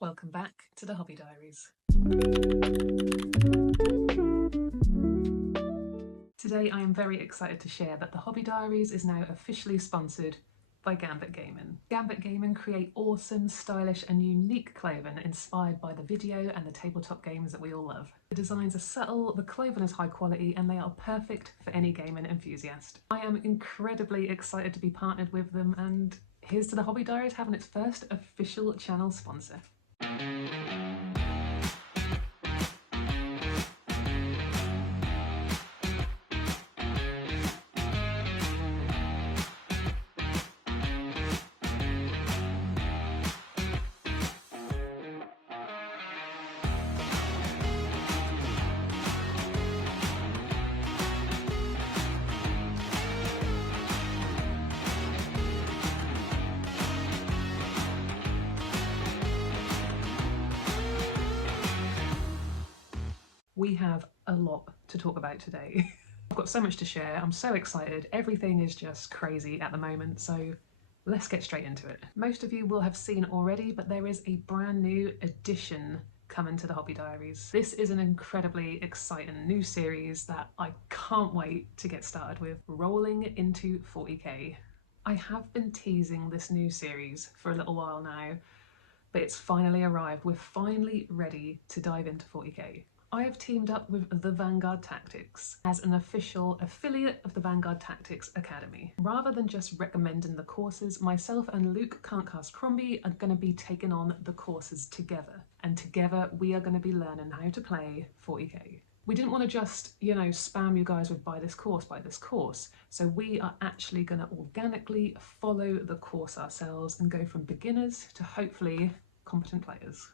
Welcome back to the Hobby Diaries. Today I am very excited to share that the Hobby Diaries is now officially sponsored by Gambit Gaming. Gambit Gaming create awesome, stylish and unique clothing inspired by the video and the tabletop games that we all love. The designs are subtle, the clothing is high quality and they are perfect for any gaming enthusiast. I am incredibly excited to be partnered with them, and here's to the Hobby Diaries having its first official channel sponsor. We have a lot to talk about today. I've got so much to share, I'm so excited, everything is just crazy at the moment, so let's get straight into it. Most of you will have seen already, but there is a brand new addition coming to the Hobby Diaries. This is an incredibly exciting new series that I can't wait to get started with, rolling into 40k. I have been teasing this new series for a little while now, but it's finally arrived. We're finally ready to dive into 40k. I have teamed up with the Vanguard Tactics as an official affiliate of the Vanguard Tactics Academy. Rather than just recommending the courses, myself and Luke Can't Cast Crombie are going to be taking on the courses together. And together we are going to be learning how to play 40k. We didn't want to just, spam you guys with buy this course. So we are actually going to organically follow the course ourselves and go from beginners to hopefully competent players.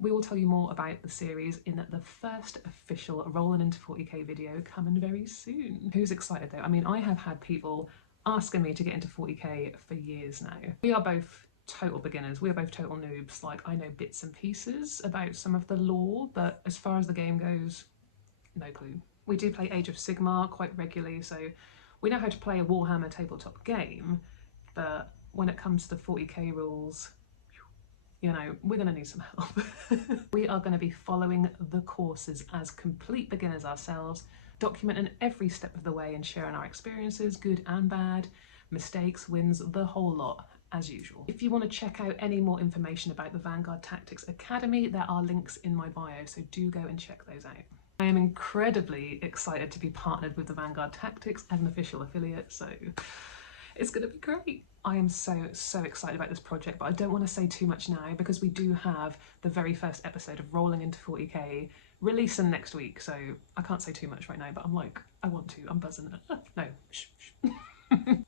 We will tell you more about the series in the first official Rolling into 40k video coming very soon. Who's excited though? I mean, I have had people asking me to get into 40k for years now. We are both total beginners, we are both total noobs. Like, I know bits and pieces about some of the lore, but as far as the game goes, no clue. We do play Age of Sigmar quite regularly, so we know how to play a Warhammer tabletop game, but when it comes to 40k rules, we're going to need some help. We are going to be following the courses as complete beginners ourselves, documenting every step of the way and sharing our experiences, good and bad, mistakes, wins, the whole lot, as usual. If you want to check out any more information about the Vanguard Tactics Academy, there are links in my bio, so do go and check those out. I am incredibly excited to be partnered with the Vanguard Tactics as an official affiliate, so it's going to be great. I am so excited about this project, but I don't want to say too much now because we do have the very first episode of Rolling into 40k releasing next week, so I can't say too much right now, but I'm like, I want to, I'm buzzing. No, shh.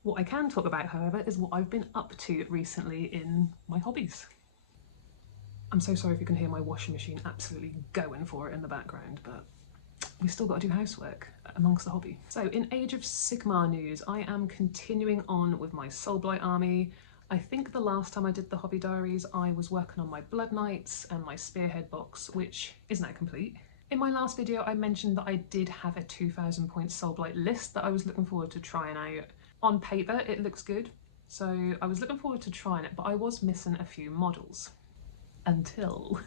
What I can talk about, however, is what I've been up to recently in my hobbies. I'm so sorry if you can hear my washing machine absolutely going for it in the background, but we still got to do housework amongst the hobby. So in Age of Sigmar news, I am continuing on with my Soulblight army. I think the last time I did the Hobby Diaries, I was working on my Blood Knights and my Spearhead box, which is now complete. In my last video, I mentioned that I did have a 2,000 point Soulblight list that I was looking forward to trying out. On paper, it looks good, so I was looking forward to trying it, but I was missing a few models. Until...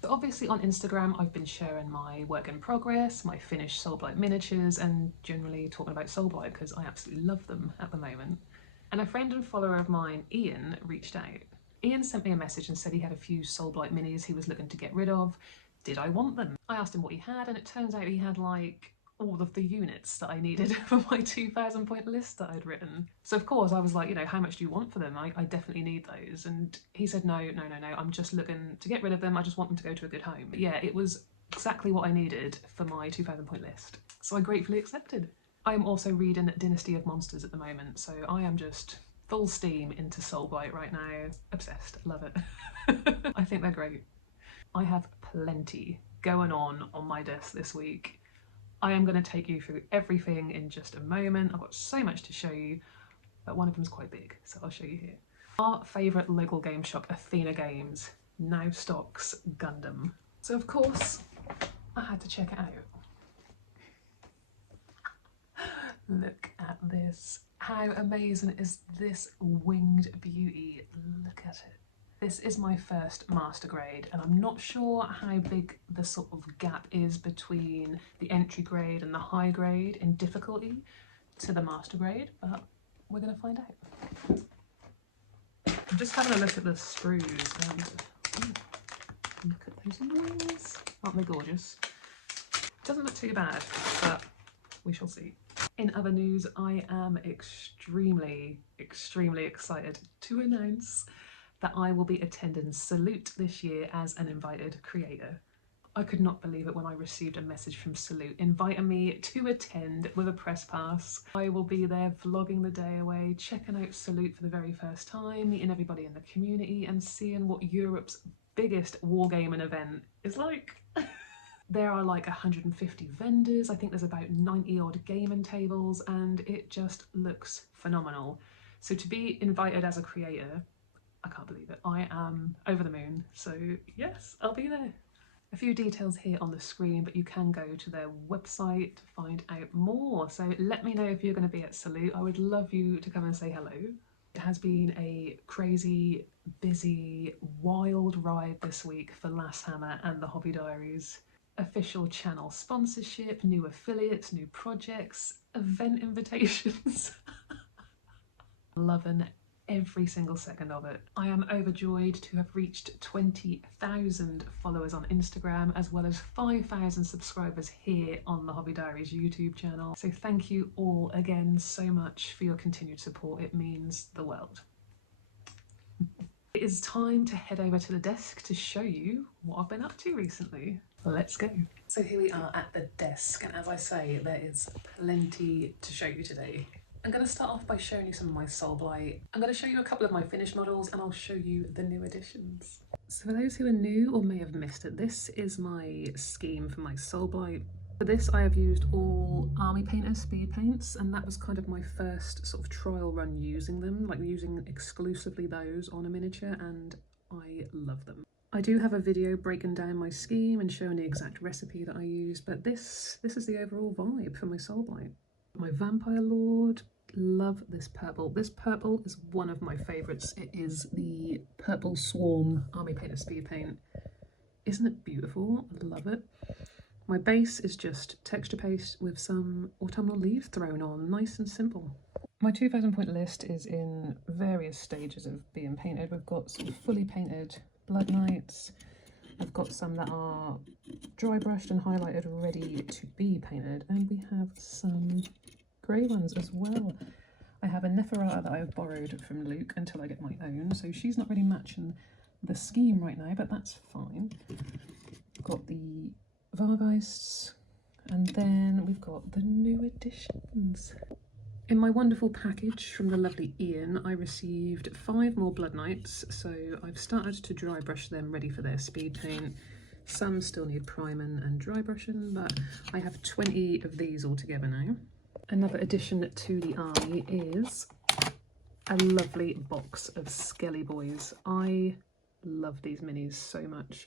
So obviously on Instagram, I've been sharing my work in progress, my finished Soulblight miniatures, and generally talking about Soulblight because I absolutely love them at the moment. And a friend and follower of mine, Ian, reached out. Ian sent me a message and said he had a few Soulblight minis he was looking to get rid of. Did I want them? I asked him what he had, and it turns out he had like all of the units that I needed for my 2,000 point list that I'd written. So of course I was like, how much do you want for them? I definitely need those. And he said, no, I'm just looking to get rid of them. I just want them to go to a good home. But yeah, it was exactly what I needed for my 2,000 point list. So I gratefully accepted. I am also reading Dynasty of Monsters at the moment, so I am just full steam into Soulblight right now. Obsessed, love it. I think they're great. I have plenty going on my desk this week. I am going to take you through everything in just a moment. I've got so much to show you, but one of them is quite big, so I'll show you here. Our favourite local game shop, Athena Games, now stocks Gundam. So of course, I had to check it out. Look at this. How amazing is this winged beauty? Look at it. This is my first master grade, and I'm not sure how big the sort of gap is between the entry grade and the high grade in difficulty to the master grade, but we're going to find out. I'm just having a look at the sprues and look at those wings. Aren't they gorgeous? Doesn't look too bad, but we shall see. In other news, I am extremely excited to announce that I will be attending Salute this year as an invited creator. I could not believe it when I received a message from Salute inviting me to attend with a press pass. I will be there vlogging the day away, checking out Salute for the very first time, meeting everybody in the community and seeing what Europe's biggest wargaming event is like. There are like 150 vendors, I think there's about 90 odd gaming tables, and it just looks phenomenal. So to be invited as a creator, I can't believe it. I am over the moon. So yes, I'll be there. A few details here on the screen, but you can go to their website to find out more. So let me know if you're going to be at Salute. I would love you to come and say hello. It has been a crazy, busy, wild ride this week for Last Hammer and the Hobby Diaries. Official channel sponsorship, new affiliates, new projects, event invitations. Loving every single second of it. I am overjoyed to have reached 20,000 followers on Instagram, as well as 5,000 subscribers here on the Hobby Diaries YouTube channel. So thank you all again so much for your continued support. It means the world. It is time to head over to the desk to show you what I've been up to recently. Let's go. So here we are at the desk, and as I say, there is plenty to show you today. I'm going to start off by showing you some of my Soul Blight. I'm going to show you a couple of my finished models, and I'll show you the new additions. So for those who are new or may have missed it, this is my scheme for my Soul Blight. For this I have used all Army Painter speed paints, and that was kind of my first sort of trial run using them, like using exclusively those on a miniature, and I love them. I do have a video breaking down my scheme and showing the exact recipe that I use, but this is the overall vibe for my Soul Blight. My Vampire Lord, love this purple. This purple is one of my favourites. It is the Purple Swarm Army Painter speed paint. Isn't it beautiful? I love it. My base is just texture paste with some autumnal leaves thrown on, nice and simple. My 2,000 point list is in various stages of being painted. We've got some fully painted Blood Knights. I've got some that are dry brushed and highlighted, ready to be painted, and we have some grey ones as well. I have a Neferata that I've borrowed from Luke until I get my own, so she's not really matching the scheme right now, but that's fine. I've got the Vargheists, and then we've got the new additions. In my wonderful package from the lovely Ian, I received 5 more Blood Knights, so I've started to dry brush them ready for their speed paint. Some still need priming and dry brushing, but I have 20 of these all together now. Another addition to the army is a lovely box of Skelly Boys. I love these minis so much.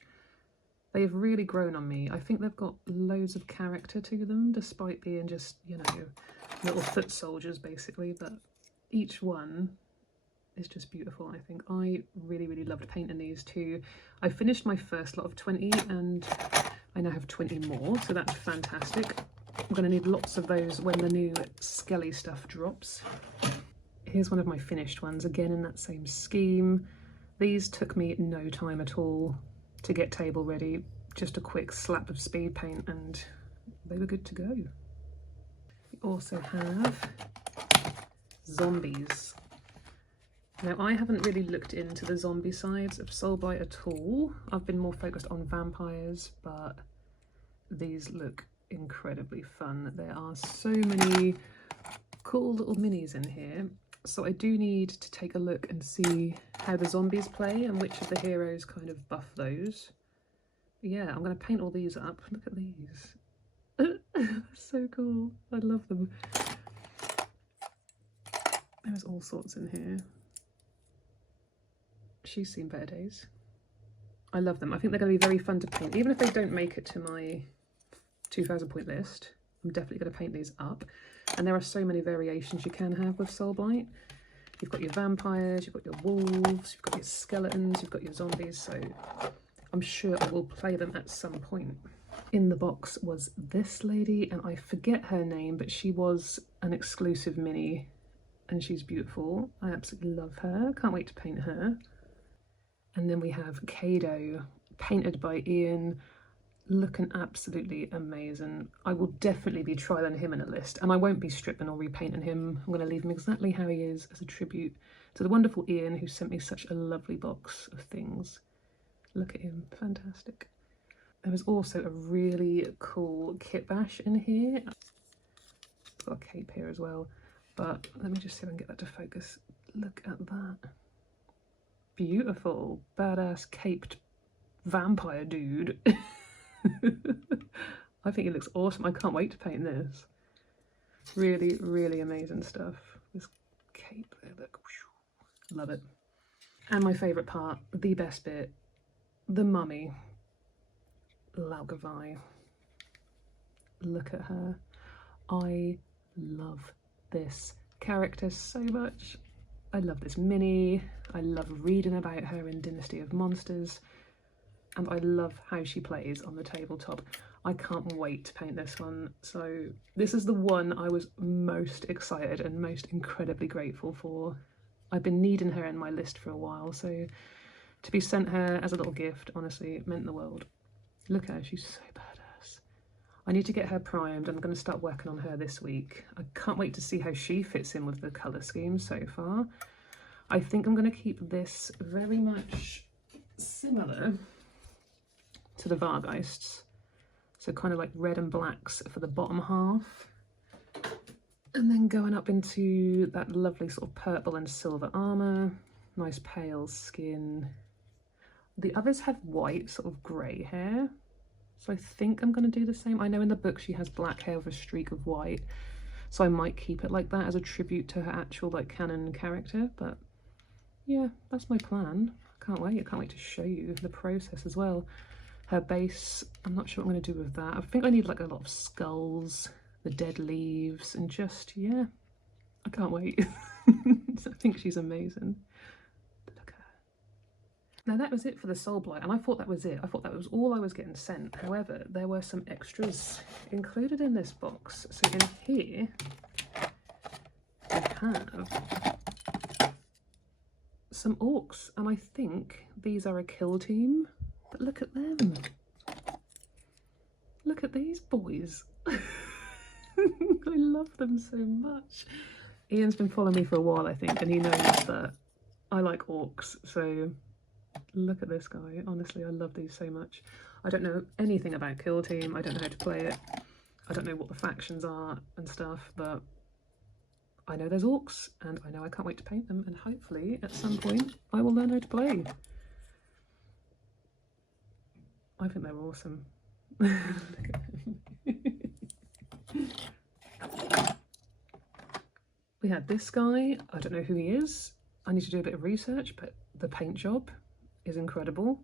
They have really grown on me. I think they've got loads of character to them, despite being just, you know, little foot soldiers basically, but each one is just beautiful. I think I really loved painting these too. I finished my first lot of 20 and I now have 20 more, so that's fantastic. I'm going to need lots of those when the new Skelly stuff drops. Here's one of my finished ones, again in that same scheme. These took me no time at all to get table ready, just a quick slap of speed paint and they were good to go. We also have zombies. Now I haven't really looked into the zombie sides of Soul Blight at all. I've been more focused on vampires, but these look incredibly fun. There are so many cool little minis in here. So I do need to take a look and see how the zombies play and which of the heroes kind of buff those. But yeah, I'm going to paint all these up. Look at these. They're so cool. I love them. There's all sorts in here. She's seen better days. I love them. I think they're going to be very fun to paint. Even if they don't make it to my 2,000 point list, I'm definitely going to paint these up. And there are so many variations you can have with Soul Blight. You've got your vampires, you've got your wolves, you've got your skeletons, you've got your zombies, so I'm sure I will play them at some point. In the box was this lady, and I forget her name, but she was an exclusive mini, and she's beautiful. I absolutely love her. Can't wait to paint her. And then we have Kado, painted by Ian, looking absolutely amazing. I will definitely be trialing him in a list, and I won't be stripping or repainting him. I'm going to leave him exactly how he is as a tribute to the wonderful Ian, who sent me such a lovely box of things. Look at him, fantastic. There was also a really cool kit bash in here. It's got a cape here as well, but let me just see if I can get that to focus. Look at that. Beautiful, badass caped vampire dude. I think he looks awesome. I can't wait to paint this. Really, really amazing stuff. This cape there, look. Love it. And my favourite part, the best bit, the mummy. Laugavai. Look at her. I love this character so much. I love this mini. I love reading about her in Dynasty of Monsters. And I love how she plays on the tabletop. I can't wait to paint this one. So this is the one I was most excited and most incredibly grateful for. I've been needing her in my list for a while, so to be sent her as a little gift, honestly, it meant the world. Look at her, she's so badass. I need to get her primed. I'm going to start working on her this week. I can't wait to see how she fits in with the colour scheme so far. I think I'm going to keep this very much similar to the Vargeists. So kind of like red and blacks for the bottom half. And then going up into that lovely sort of purple and silver armour. Nice pale skin. The others have white, sort of grey hair. So I think I'm going to do the same. I know in the book she has black hair with a streak of white. So I might keep it like that as a tribute to her actual like canon character. But yeah, that's my plan. I can't wait. I can't wait to show you the process as well. Her base, I'm not sure what I'm going to do with that. I think I need like a lot of skulls, the dead leaves, and just, yeah, I can't wait. I think she's amazing. Look at her. Now that was it for the Soul Blight, and I thought that was it. I thought that was all I was getting sent. However, there were some extras included in this box. So in here, we have some orcs, and I think these are a kill team. But look at them. Look at these boys. I love them so much. Ian's been following me for a while, I think, and he knows that I like orcs. So look at this guy. Honestly, I love these so much. I don't know anything about Kill Team. I don't know how to play it. I don't know what the factions are and stuff, but I know there's orcs, and I know I can't wait to paint them, and hopefully at some point I will learn how to play. I think they're awesome. We had this guy. I don't know who he is. I need to do a bit of research, but the paint job is incredible.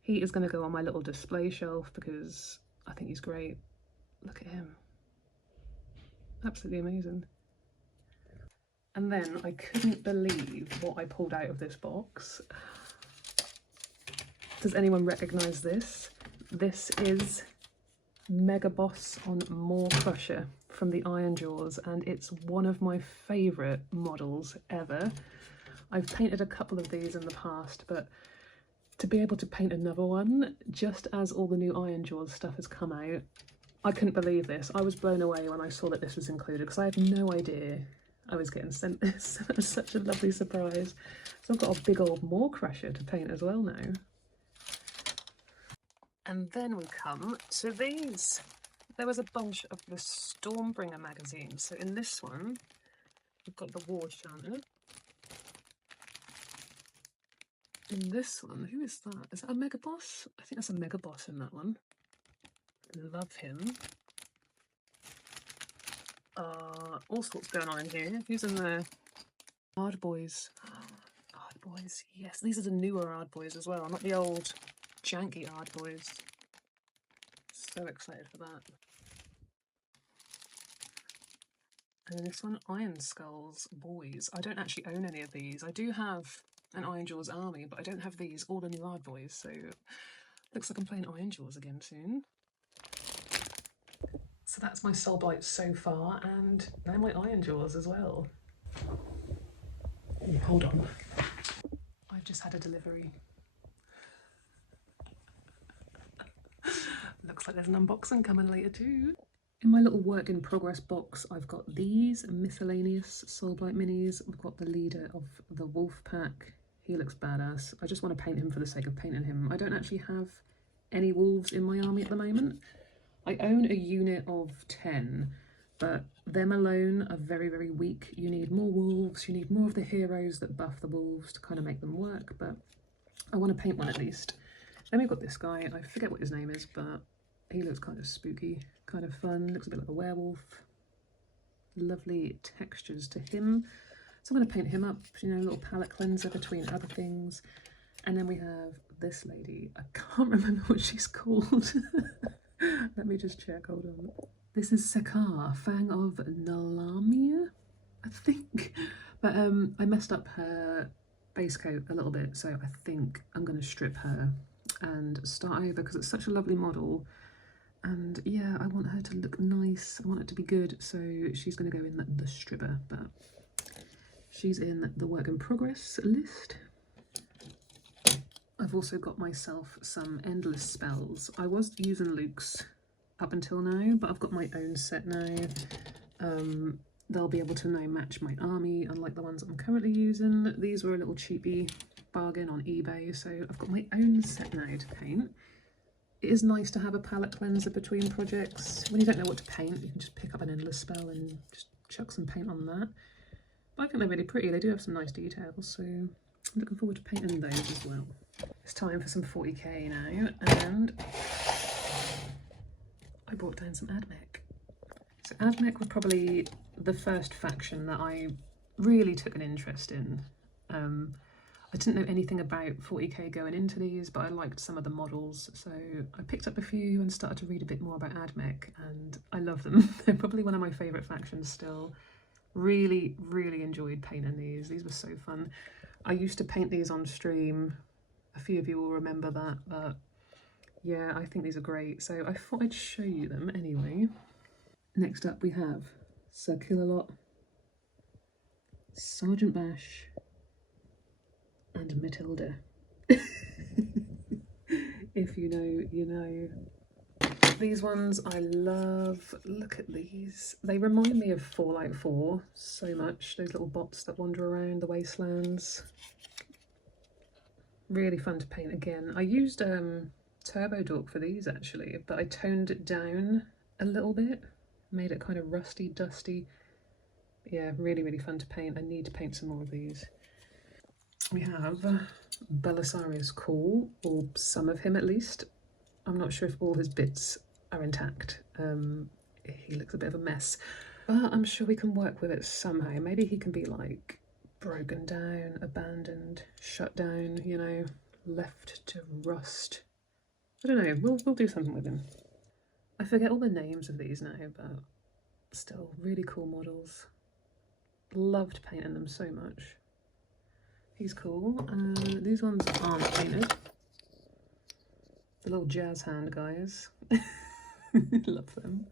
He is going to go on my little display shelf because I think he's great. Look at him. Absolutely amazing. And then I couldn't believe what I pulled out of this box. Does anyone recognise this? This is Mega Boss on Maw Crusher from the Iron Jaws, and it's one of my favourite models ever. I've painted a couple of these in the past, but to be able to paint another one just as all the new Iron Jaws stuff has come out, I couldn't believe this. I was blown away when I saw that this was included because I had no idea I was getting sent this. That was such a lovely surprise. So I've got a big old Maw Crusher to paint as well now. And then we come to these. There was a bunch of the Stormbringer magazines. So in this one, we've got the War Chanter. In this one, who is that? Is that a Mega Boss? I think that's a Mega Boss in that one. Love him. All sorts going on in here. Who's in there? Hard Boys. Hard Boys, yes. These are the newer Hard Boys as well, not the old janky Hard Boys. So excited for that. And then this one, Iron Skulls Boys. I don't actually own any of these. I do have an Iron Jaws army, but I don't have these or the new Hard Boys, so looks like I'm playing Iron Jaws again soon. So that's my Soul Blight so far, and now my Iron Jaws as well. Oh, hold on. I've just had a delivery. Looks like there's an unboxing coming later too. In my little work in progress box, I've got these miscellaneous Soul Blight minis. We've got the leader of the Wolf Pack. He looks badass. I just want to paint him for the sake of painting him. I don't actually have any wolves in my army at the moment. I own a unit of 10, but them alone are very, very weak. You need more wolves, you need more of the heroes that buff the wolves to kind of make them work, but I want to paint one at least. Then we've got this guy, I forget what his name is, but he looks kind of spooky, kind of fun, looks a bit like a werewolf. Lovely textures to him. So I'm going to paint him up, you know, a little palette cleanser between other things. And then we have this lady. I can't remember what she's called. Let me just check, hold on. This is Sigmar, Fang of Nalamia, I think. But I messed up her base coat a little bit, so I think I'm going to strip her and start over because it's such a lovely model. And yeah, I want her to look nice, I want it to be good, so she's going to go in the stripper, but she's in the work in progress list. I've also got myself some endless spells. I was using Luke's up until now, but I've got my own set now. They'll be able to now match my army, unlike the ones I'm currently using. These were a little cheapy bargain on eBay, so I've got my own set now to paint. It is nice to have a palette cleanser between projects. When you don't know what to paint, you can just pick up an endless spell and just chuck some paint on that. But I think they're really pretty. They do have some nice details, so I'm looking forward to painting those as well. It's time for some 40k now, and I brought down some AdMech. So AdMech were probably the first faction that I really took an interest in. I didn't know anything about 40k going into these, but I liked some of the models, so I picked up a few and started to read a bit more about AdMech, and I love them. They're probably one of my favourite factions still. Really, really enjoyed painting these. These were so fun. I used to paint these on stream. A few of you will remember that, but yeah, I think these are great. So I thought I'd show you them anyway. Next up we have Sir Killalot, Sergeant Bash, and Matilda. If you know, you know. These ones I love. Look at these. They remind me of Fallout 4 so much. Those little bots that wander around the wastelands. Really fun to paint again. I used Turbo Dork for these actually, but I toned it down a little bit. Made it kind of rusty, dusty. Yeah, really, really fun to paint. I need to paint some more of these. We have Belisarius Call, or some of him at least. I'm not sure if all his bits are intact. He looks a bit of a mess, but I'm sure we can work with it somehow. Maybe he can be like broken down, abandoned, shut down, you know, left to rust. I don't know, we'll do something with him. I forget all the names of these now, but still really cool models. Loved painting them so much. He's cool. These ones aren't painted. The little jazz hand guys. Love them.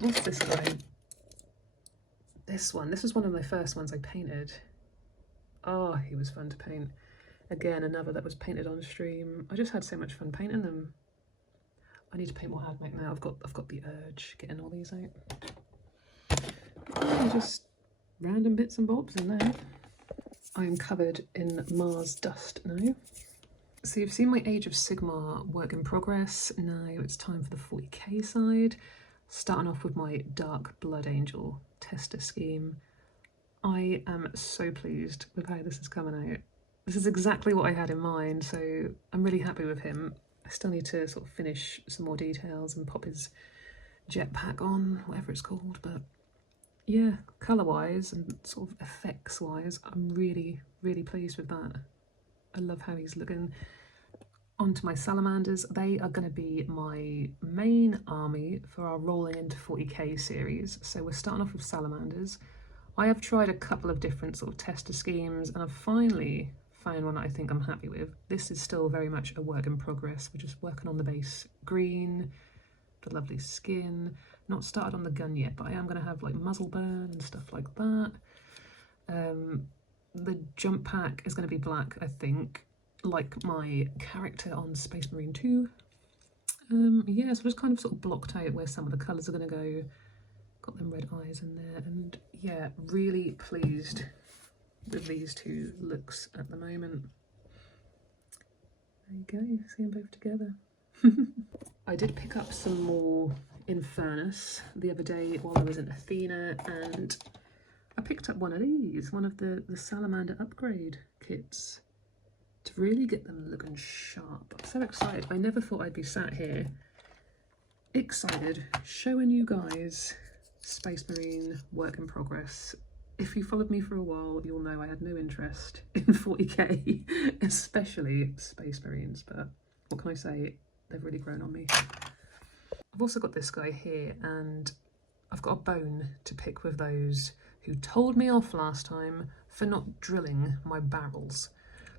What's this guy? This one. This was one of my first ones I painted. Oh, he was fun to paint. Again, another that was painted on stream. I just had so much fun painting them. I need to paint more AdMech now. I've got the urge getting all these out. Oh, just random bits and bobs in there. I am covered in Mars dust now. So you've seen my Age of Sigmar work in progress. Now it's time for the 40k side. Starting off with my Dark Blood Angel tester scheme. I am so pleased with how this is coming out. This is exactly what I had in mind, so I'm really happy with him. I still need to sort of finish some more details and pop his jetpack on, whatever it's called, but yeah, colour-wise and sort of effects-wise, I'm really, really pleased with that. I love how he's looking. Onto my salamanders. They are going to be my main army for our Rolling into 40k series. So we're starting off with salamanders. I have tried a couple of different sort of tester schemes and I've finally found one that I think I'm happy with. This is still very much a work in progress. We're just working on the base green, the lovely skin. Not started on the gun yet, but I am going to have like muzzle burn and stuff like that. The jump pack is going to be black, I think, like my character on Space Marine 2. Yeah, so I just kind of sort of blocked out where some of the colours are going to go. Got them red eyes in there, and yeah, really pleased with these two looks at the moment. There you go, see them both together. I did pick up some more Infernus the other day while I was in Athena, and I picked up one of these, one of the Salamander upgrade kits, to really get them looking sharp. I'm so excited. I never thought I'd be sat here excited showing you guys Space Marine work in progress. If you followed me for a while, you'll know I had no interest in 40k, especially Space Marines, but what can I say? They've really grown on me. I've also got this guy here, and I've got a bone to pick with those who told me off last time for not drilling my barrels.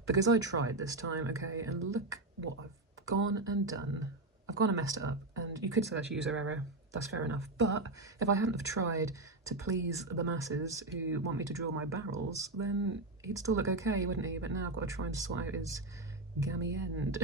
Because I tried this time, okay, and look what I've gone and done. I've gone and messed it up, and you could say that's user error, that's fair enough. But if I hadn't have tried to please the masses who want me to drill my barrels, then he'd still look okay, wouldn't he? But now I've got to try and sort out his gammy end.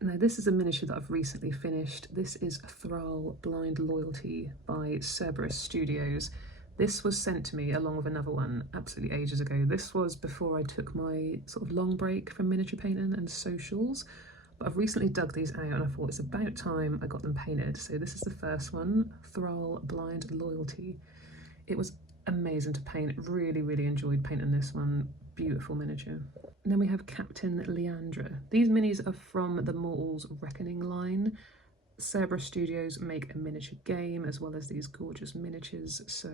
Now this is a miniature that I've recently finished. This is Thrall Blind Loyalty by Cerberus Studios. This was sent to me along with another one absolutely ages ago. This was before I took my sort of long break from miniature painting and socials, but I've recently dug these out and I thought it's about time I got them painted. So this is the first one, Thrall Blind Loyalty. It was amazing to paint, really, really enjoyed painting this one. Beautiful miniature. And then we have Captain Leandra. These minis are from the Mortals Reckoning line. Cerberus Studios make a miniature game as well as these gorgeous miniatures, so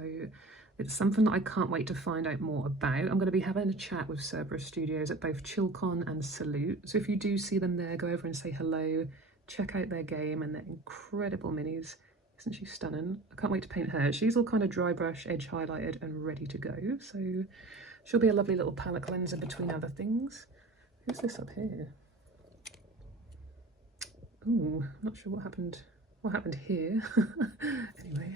it's something that I can't wait to find out more about. I'm going to be having a chat with Cerberus Studios at both ChillCon and Salute, so if you do see them there, go over and say hello, check out their game and their incredible minis. Isn't she stunning? I can't wait to paint her. She's all kind of dry brush, edge highlighted and ready to go, so she'll be a lovely little palette cleanser between other things. Who's this up here? Ooh, not sure what happened here. Anyway,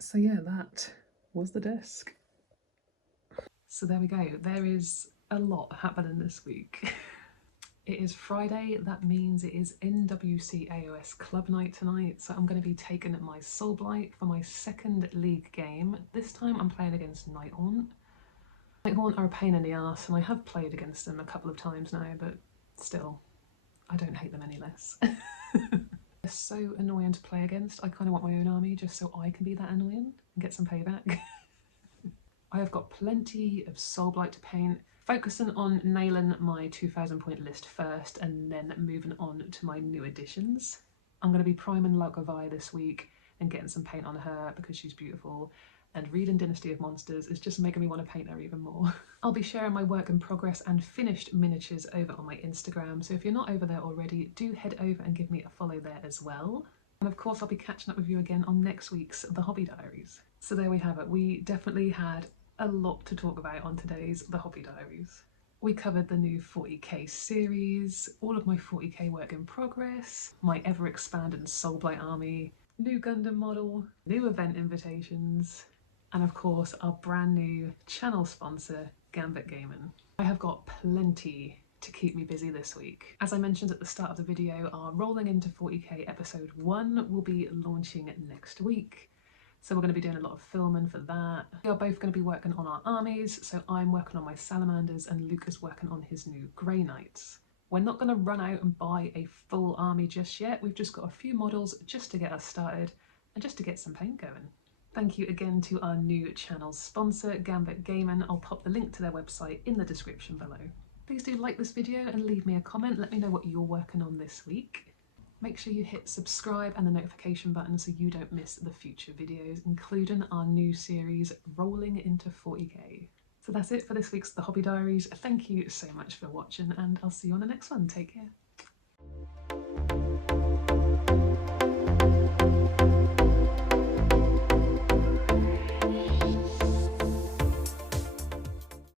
so yeah, that was the desk. So there we go. There is a lot happening this week. It is Friday, that means it is NWC AOS Club Night tonight, so I'm going to be taking my Soulblight for my second league game. This time I'm playing against Nighthaunt. Nighthaunt are a pain in the arse, and I have played against them a couple of times now, but still, I don't hate them any less. They're so annoying to play against. I kind of want my own army just so I can be that annoying and get some payback. I have got plenty of Soulblight to paint, focusing on nailing my 2000 point list first and then moving on to my new additions. I'm going to be priming Laukavai this week and getting some paint on her because she's beautiful, and reading Dynasty of Monsters is just making me want to paint her even more. I'll be sharing my work in progress and finished miniatures over on my Instagram, so if you're not over there already, do head over and give me a follow there as well. And of course I'll be catching up with you again on next week's The Hobby Diaries. So there we have it. We definitely had a lot to talk about on today's The Hobby Diaries. We covered the new 40k series, all of my 40k work in progress, my ever-expanding Soulblight army, new Gundam model, new event invitations, and of course our brand new channel sponsor, Gambit Gaming. I have got plenty to keep me busy this week. As I mentioned at the start of the video, our Rolling into 40k episode 1 will be launching next week. So we're going to be doing a lot of filming for that. We are both going to be working on our armies, so I'm working on my Salamanders and Luke is working on his new Grey Knights. We're not going to run out and buy a full army just yet. We've just got a few models just to get us started and just to get some paint going. Thank you again to our new channel sponsor, Gambit Gaming. I'll pop the link to their website in the description below. Please do like this video and leave me a comment. Let me know what you're working on this week. Make sure you hit subscribe and the notification button so you don't miss the future videos, including our new series, Rolling into 40k. So that's it for this week's The Hobby Diaries. Thank you so much for watching, and I'll see you on the next one. Take care.